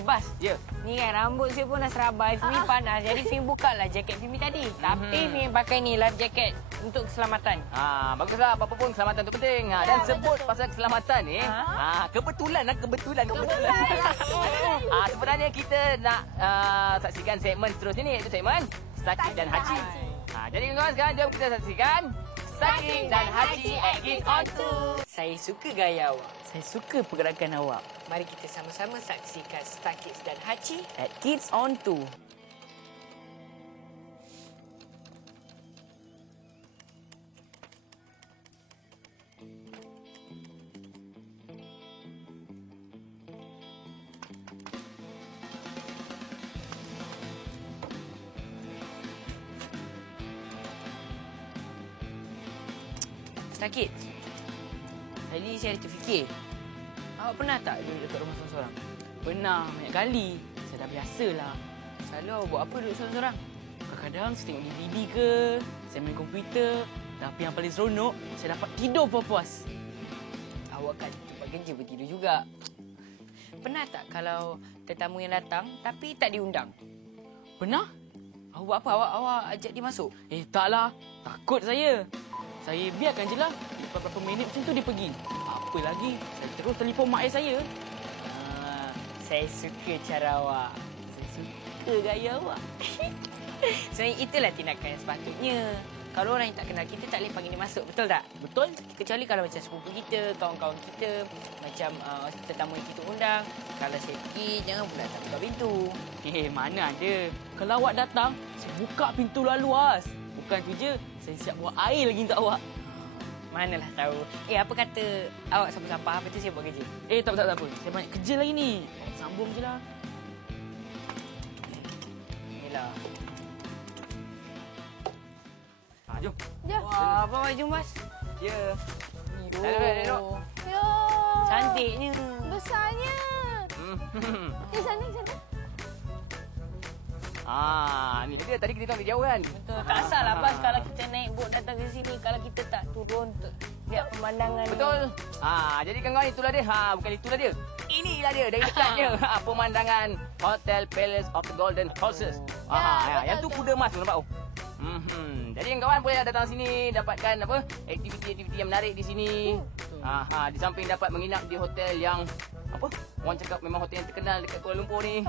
Bas. Ya. Ni kan rambut saya pun dah serabai. Fimi panas. Jadi Fimi buka lah jaket Fimi tadi. Tapi Fimi pakai ni life jacket untuk keselamatan. Baguslah. Apa-apa pun keselamatan tu penting. Dan sebut pasal keselamatan ni. Kebetulan. Sebenarnya kita nak saksikan segmen seterusnya ni. Iaitu segmen Stakik dan Haji. Jadi kawan-kawan, sekarang jom kita saksikan Stakik dan Haji at Kids on Tour. Saya suka gaya awak. Saya suka pergerakan awak. Mari kita sama-sama saksikan Stakik dan Haji At Kids on Tour. Stakik. Tadi saya ada terfikir. Awak pernah tak duduk dekat rumah seorang-seorang? Pernah, banyak kali. Saya dah biasalah. Selalu awak buat apa duduk seorang-seorang? Kadang-kadang saya tengok DVD ke, saya main komputer. Tapi yang paling seronok, saya dapat tidur puas-puas. Awak kan tempat kerja bertidur juga. Pernah tak kalau tetamu yang datang tapi tak diundang? Pernah? Awak buat apa? Awak ajak dia masuk? Taklah. Takut saya. Saya biarkan je lah. Lepas berapa minit macam tu dia pergi. Apa lagi? Saya terus telefon mak ayah saya. Saya suka cara awak. Saya suka gaya awak. Sebenarnya itulah tindakan yang sepatutnya. Kalau orang yang tak kenal kita, tak boleh panggil dia masuk. Betul tak? Betul? Kecuali kalau macam sepupu kita, kawan-kawan kita, macam tetamu yang kita undang. Kalau saya pergi, jangan pula tak buka pintu. Mana ada. Kalau awak datang, saya buka pintu luas. Bukan tu je, saya siap buat air lagi untuk awak. Manalah tahu. Apa kata awak sampah-sampah, apa tu saya buat kerja? Tak apa. Saya banyak kerja lagi ni. Awak sambung je lah. Yelah. Jom. Wah, apa jom, Mas? Ya. Duduk. Yo. Cantiknya. Besarnya. Sana. Ni dia. Tadi kita tengok jauh kan? Betul. Tak salah, Bas, kalau kita naik bot datang ke sini. Kalau kita tak turun, lihat pemandangan. Betul. Jadi kawan-kawan, itulah dia. Bukan itulah dia. Inilah dia dari dekatnya. Pemandangan Hotel Palace of the Golden Horses. Yang tu kuda emas tu nampak. Jadi kawan-kawan boleh datang sini dapatkan aktiviti-aktiviti yang menarik di sini. Di samping dapat menginap di hotel yang orang cakap memang hotel yang terkenal dekat Kuala Lumpur ni.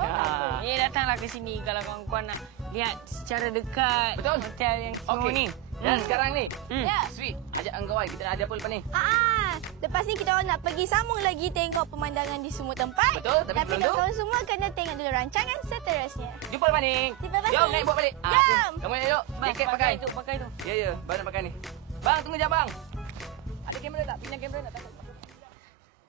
Datanglah ke sini kalau kawan-kawan nak lihat secara dekat. Betul. Hotel yang semua ni. Dan sekarang ni, Ya. Sweet, ajak kawan kita nak ada apa lepas ni? Lepas ni kita orang nak pergi sambung lagi tengok pemandangan di semua tempat. Betul, tapi sebelum tu kawan semua kena tengok dulu rancangan seterusnya. Jumpa lepas ni. Jom naik bot balik. Jom. Kamu naik dulu. Jaket pakai. Pakai tu. Ya, baru nak pakai ni. Bang, tunggu jap bang. Ada kamera tak? Pinjam kamera nak takut.